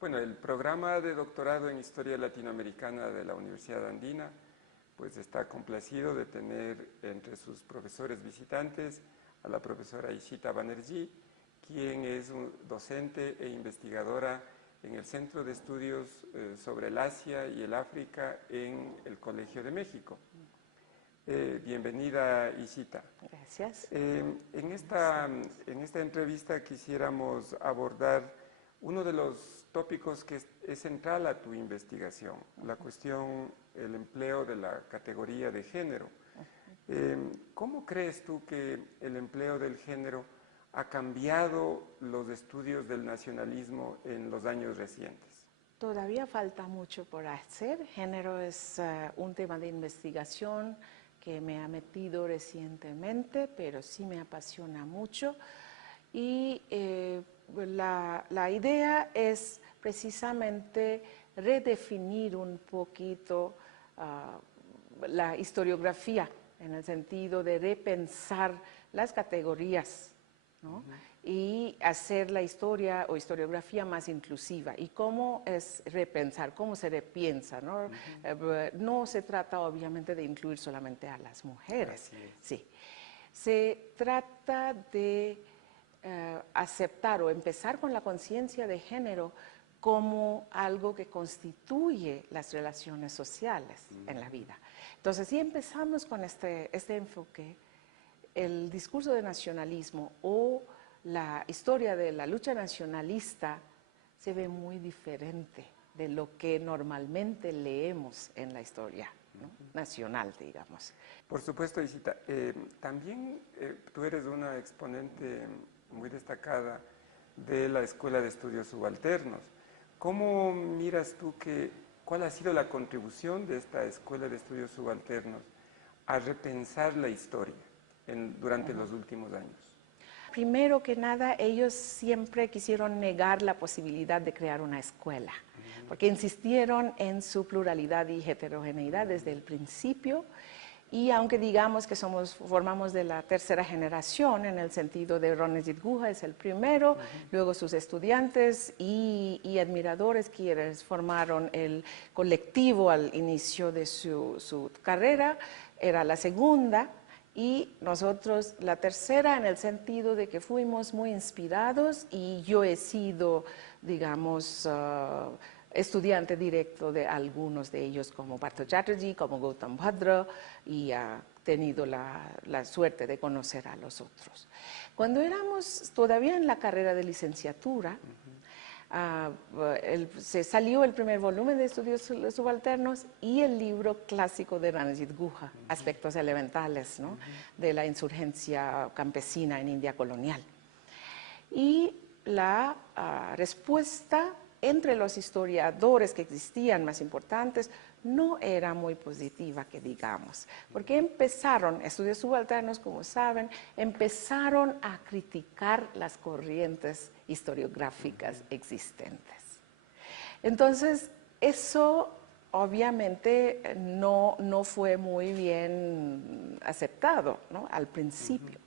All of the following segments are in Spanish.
Bueno, el programa de doctorado en Historia Latinoamericana de la Universidad Andina pues está complacido de tener entre sus profesores visitantes a la profesora Ishita Banerjee, quien es docente e investigadora en el Centro de Estudios sobre el Asia y el África en el Colegio de México. Bienvenida, Ishita. Gracias. En esta entrevista quisiéramos abordar uno de los tópicos que es central a tu investigación, la cuestión, el empleo de la categoría de género. ¿Cómo crees tú que el empleo del género ha cambiado los estudios del nacionalismo en los años recientes? Todavía falta mucho por hacer. Género es un tema de investigación que me ha metido recientemente, pero sí me apasiona mucho. Y la idea es precisamente redefinir un poquito la historiografía, en el sentido de repensar las categorías, ¿no? Y hacer la historia o historiografía más inclusiva. ¿Y cómo es repensar? ¿Cómo se repiensa? ¿No? No se trata obviamente de incluir solamente a las mujeres. Sí. Se trata de aceptar o empezar con la conciencia de género como algo que constituye las relaciones sociales en la vida. Entonces, si empezamos con este enfoque, el discurso de nacionalismo o la historia de la lucha nacionalista se ve muy diferente de lo que normalmente leemos en la historia, ¿no? Nacional, digamos. Por supuesto, Ishita. También tú eres una exponente muy destacada de la Escuela de Estudios Subalternos. ¿Cómo miras tú cuál ha sido la contribución de esta Escuela de Estudios Subalternos a repensar la historia durante los últimos años? Primero que nada, ellos siempre quisieron negar la posibilidad de crear una escuela, porque insistieron en su pluralidad y heterogeneidad desde el principio. Y aunque digamos que formamos de la tercera generación, en el sentido de Ronezit Guha es el primero, luego sus estudiantes y admiradores quienes formaron el colectivo al inicio de su carrera, era la segunda, y nosotros la tercera, en el sentido de que fuimos muy inspirados, y yo he sido, digamos, estudiante directo de algunos de ellos, como Partha Chatterjee, como Gautam Bhadra, y ha tenido la suerte de conocer a los otros. Cuando éramos todavía en la carrera de licenciatura, se salió el primer volumen de Estudios Subalternos y el libro clásico de Ranjit Guha, Aspectos Elementales, ¿no? De la insurgencia campesina en India colonial. Y la respuesta entre los historiadores que existían más importantes no era muy positiva, que digamos, porque Estudios Subalternos, como saben, empezaron a criticar las corrientes historiográficas existentes. Entonces, eso obviamente no fue muy bien aceptado, ¿no? Al principio.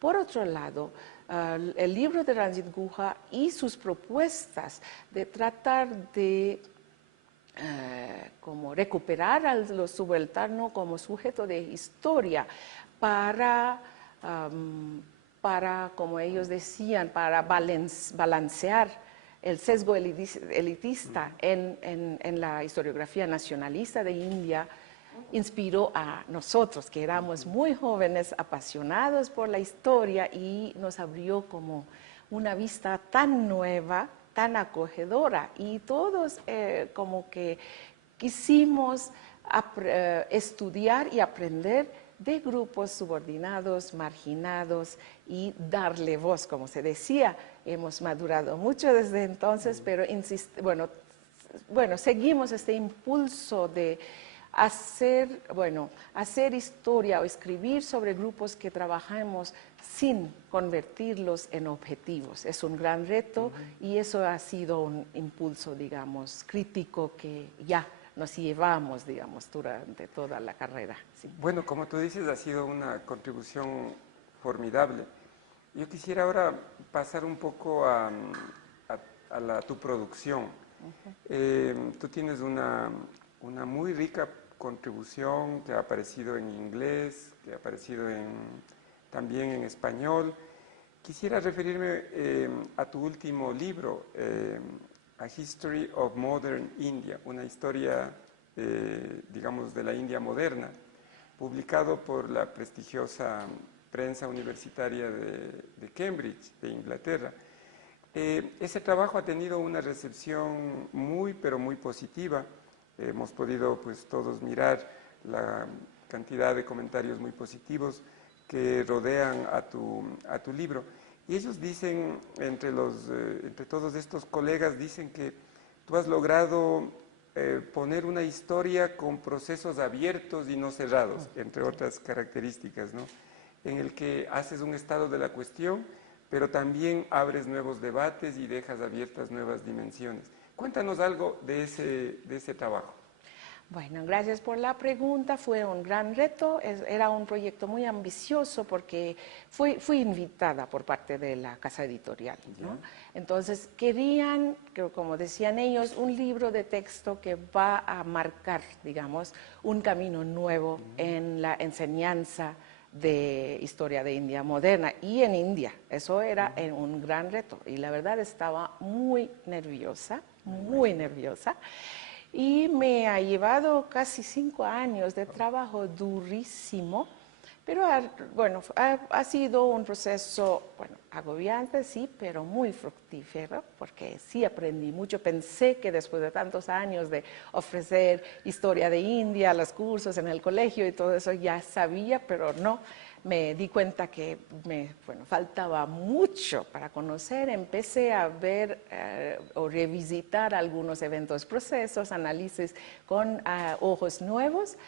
Por otro lado, el libro de Ranjit Guha y sus propuestas de tratar de como recuperar a los subalternos como sujeto de historia para, como ellos decían, para balancear el sesgo elitista en la historiografía nacionalista de India, inspiró a nosotros, que éramos muy jóvenes, apasionados por la historia, y nos abrió como una vista tan nueva, tan acogedora, y todos como que quisimos estudiar y aprender de grupos subordinados, marginados, y darle voz, como se decía. Hemos madurado mucho desde entonces, pero seguimos este impulso de hacer historia o escribir sobre grupos que trabajamos sin convertirlos en objetivos. Es un gran reto, y eso ha sido un impulso, digamos, crítico que ya nos llevamos, digamos, durante toda la carrera. Sí. Bueno, como tú dices, ha sido una contribución formidable. Yo quisiera ahora pasar un poco a tu producción. Tú tienes una muy rica contribución que ha aparecido en inglés, que ha aparecido también en español. Quisiera referirme a tu último libro, A History of Modern India, una historia, digamos, de la India moderna, publicado por la prestigiosa prensa universitaria de Cambridge, de Inglaterra. Ese trabajo ha tenido una recepción muy, pero muy positiva. Hemos podido, pues, todos mirar la cantidad de comentarios muy positivos que rodean a tu libro. Y ellos dicen, entre todos estos colegas, dicen que tú has logrado poner una historia con procesos abiertos y no cerrados, entre otras características, ¿no? En el que haces un estado de la cuestión, pero también abres nuevos debates y dejas abiertas nuevas dimensiones. Cuéntanos algo de ese trabajo. Bueno, gracias por la pregunta. Fue un gran reto. Era un proyecto muy ambicioso porque fui invitada por parte de la casa editorial, ¿no? Entonces querían, como decían ellos, un libro de texto que va a marcar, digamos, un camino nuevo en la enseñanza de historia de India moderna y en India. Eso era un gran reto y la verdad estaba muy nerviosa, muy nerviosa. Y me ha llevado casi 5 años de trabajo durísimo, pero bueno, ha sido un proceso, bueno, agobiante, sí, pero muy fructífero, porque sí aprendí mucho. Pensé que después de tantos años de ofrecer historia de India, los cursos en el colegio y todo eso, ya sabía, pero no. Me di cuenta que bueno, faltaba mucho para conocer. Empecé a ver o revisitar algunos eventos, procesos, análisis con ojos nuevos,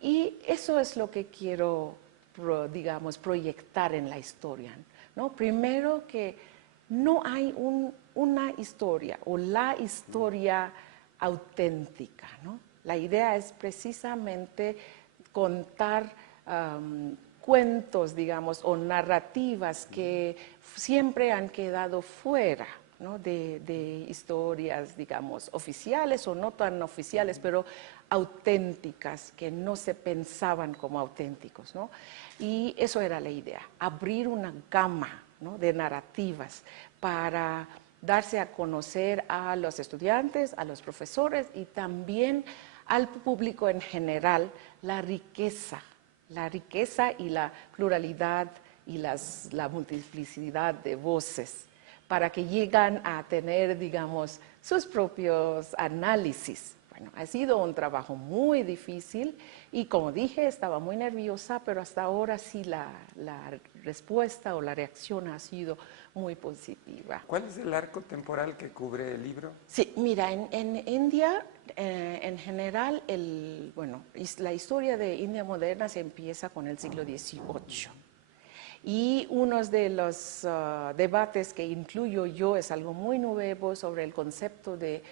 y eso es lo que quiero, digamos, proyectar en la historia, ¿no? Primero, que no hay una historia o la historia auténtica, ¿no? La idea es precisamente contar cuentos, digamos, o narrativas que siempre han quedado fuera, ¿no? de historias, digamos, oficiales o no tan oficiales, pero auténticas, que no se pensaban como auténticos, ¿no? Y eso era la idea, abrir una gama, ¿no? de narrativas para darse a conocer a los estudiantes, a los profesores y también al público en general la riqueza y la pluralidad y la multiplicidad de voces, para que llegan a tener, digamos, sus propios análisis. Bueno, ha sido un trabajo muy difícil y, como dije, estaba muy nerviosa, pero hasta ahora sí la respuesta o la reacción ha sido muy positiva. ¿Cuál es el arco temporal que cubre el libro? Sí, mira, en India, en general, bueno, la historia de India moderna se empieza con el siglo XVIII. Y uno de los debates que incluyo yo es algo muy nuevo sobre el concepto de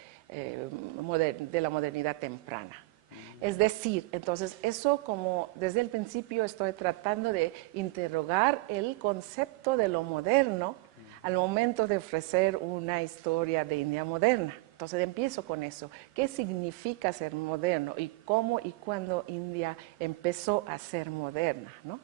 la modernidad temprana. Es decir, entonces eso, como desde el principio estoy tratando de interrogar el concepto de lo moderno al momento de ofrecer una historia de India moderna. Entonces empiezo con eso. ¿Qué significa ser moderno y cómo y cuándo India empezó a ser moderna, ¿no?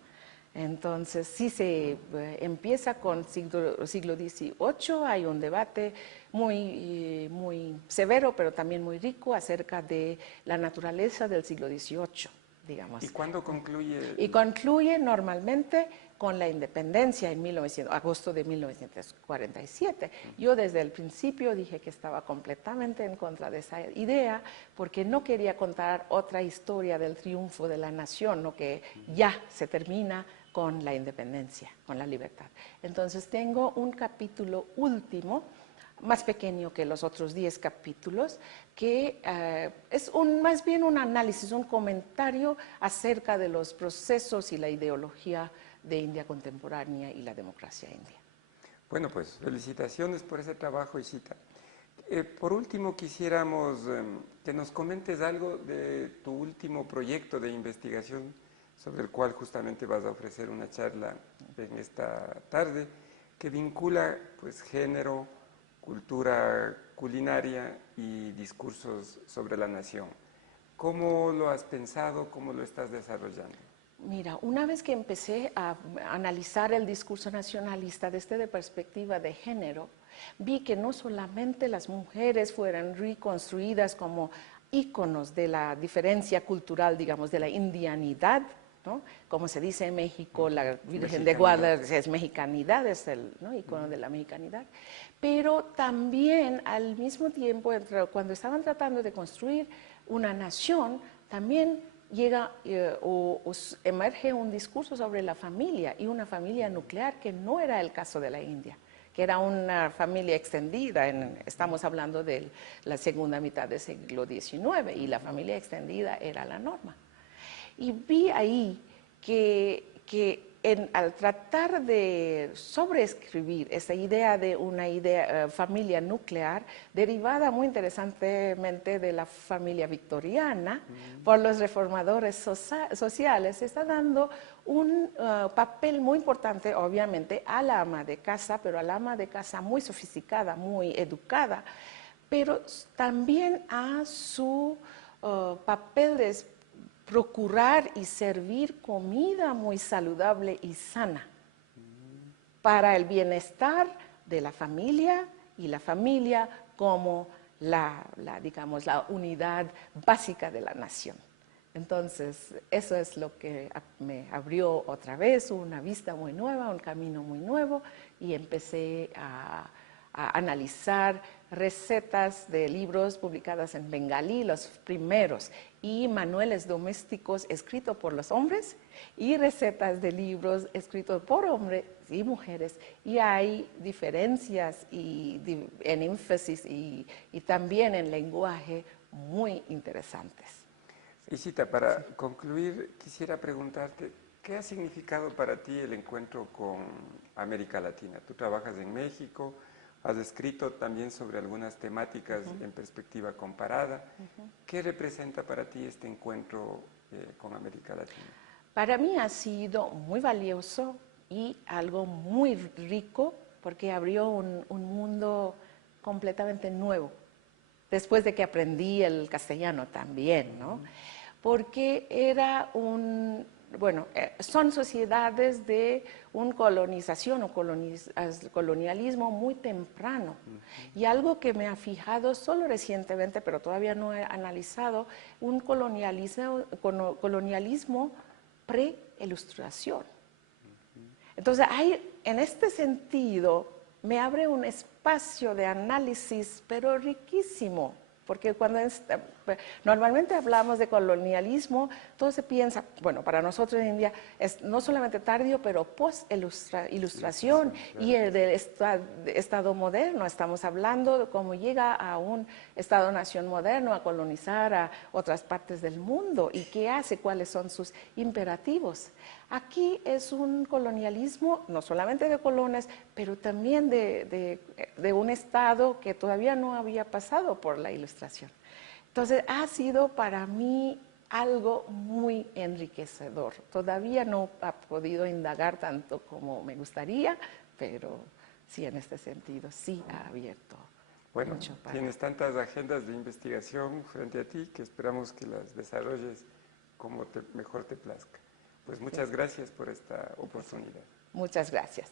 Entonces, sí se empieza con siglo XVIII, hay un debate muy severo, pero también muy rico acerca de la naturaleza del siglo XVIII, digamos. ¿Y cuándo concluye? Y concluye normalmente con la independencia en agosto de 1947. Yo desde el principio dije que estaba completamente en contra de esa idea, porque no quería contar otra historia del triunfo de la nación, no, que ya se termina con la independencia, con la libertad. Entonces tengo un capítulo último, más pequeño que los otros 10 capítulos, que es más bien un análisis, un comentario acerca de los procesos y la ideología de India contemporánea y la democracia india. Bueno, pues felicitaciones por ese trabajo, Ishita. Por último, quisiéramos que nos comentes algo de tu último proyecto de investigación, sobre el cual justamente vas a ofrecer una charla en esta tarde, que vincula, pues, género cultura culinaria y discursos sobre la nación. ¿Cómo lo has pensado? ¿Cómo lo estás desarrollando? Mira, una vez que empecé a analizar el discurso nacionalista desde perspectiva de género, vi que no solamente las mujeres fueran reconstruidas como íconos de la diferencia cultural, digamos, de la indianidad, ¿no? Como se dice en México, la Virgen de Guadalupe es mexicanidad, es el, ¿no?, ícono de la mexicanidad, pero también al mismo tiempo, cuando estaban tratando de construir una nación, también llega o emerge un discurso sobre la familia y una familia nuclear que no era el caso de la India, que era una familia extendida, estamos hablando de la segunda mitad del siglo XIX y la familia extendida era la norma. Y vi ahí que al tratar de sobreescribir esa idea de una familia nuclear, derivada muy interesantemente de la familia victoriana, por los reformadores sociales, se está dando un papel muy importante, obviamente, a la ama de casa, pero a la ama de casa muy sofisticada, muy educada, pero también a su papel de procurar y servir comida muy saludable y sana para el bienestar de la familia y la familia como digamos, la unidad básica de la nación. Entonces, eso es lo que me abrió otra vez una vista muy nueva, un camino muy nuevo, y empecé a analizar recetas de libros publicadas en bengalí, los primeros, y manuales domésticos escritos por los hombres, y recetas de libros escritos por hombres y mujeres, y hay diferencias en énfasis y también en lenguaje muy interesantes. Isita, para concluir, quisiera preguntarte, ¿qué ha significado para ti el encuentro con América Latina? Tú trabajas en México, has escrito también sobre algunas temáticas en perspectiva comparada. ¿Qué representa para ti este encuentro con América Latina? Para mí ha sido muy valioso y algo muy rico porque abrió un mundo completamente nuevo, después de que aprendí el castellano también, ¿no? Porque era son sociedades de una colonización o colonialismo muy temprano. Y algo que me ha fijado solo recientemente, pero todavía no he analizado, un colonialismo pre-ilustración. Entonces, en este sentido, me abre un espacio de análisis, pero riquísimo, porque cuando normalmente hablamos de colonialismo, todo se piensa, bueno, para nosotros en India es no solamente tardío, pero post-ilustración y el del Estado moderno. Estamos hablando de cómo llega a un Estado-nación moderno a colonizar a otras partes del mundo y qué hace, cuáles son sus imperativos. Aquí es un colonialismo, no solamente de colones, pero también de un Estado que todavía no había pasado por la ilustración. Entonces, ha sido para mí algo muy enriquecedor. Todavía no ha podido indagar tanto como me gustaría, pero sí, en este sentido, sí ha abierto mucho para... Tienes tantas agendas de investigación frente a ti que esperamos que las desarrolles como mejor te plazca. Pues muchas gracias por esta oportunidad. Muchas gracias.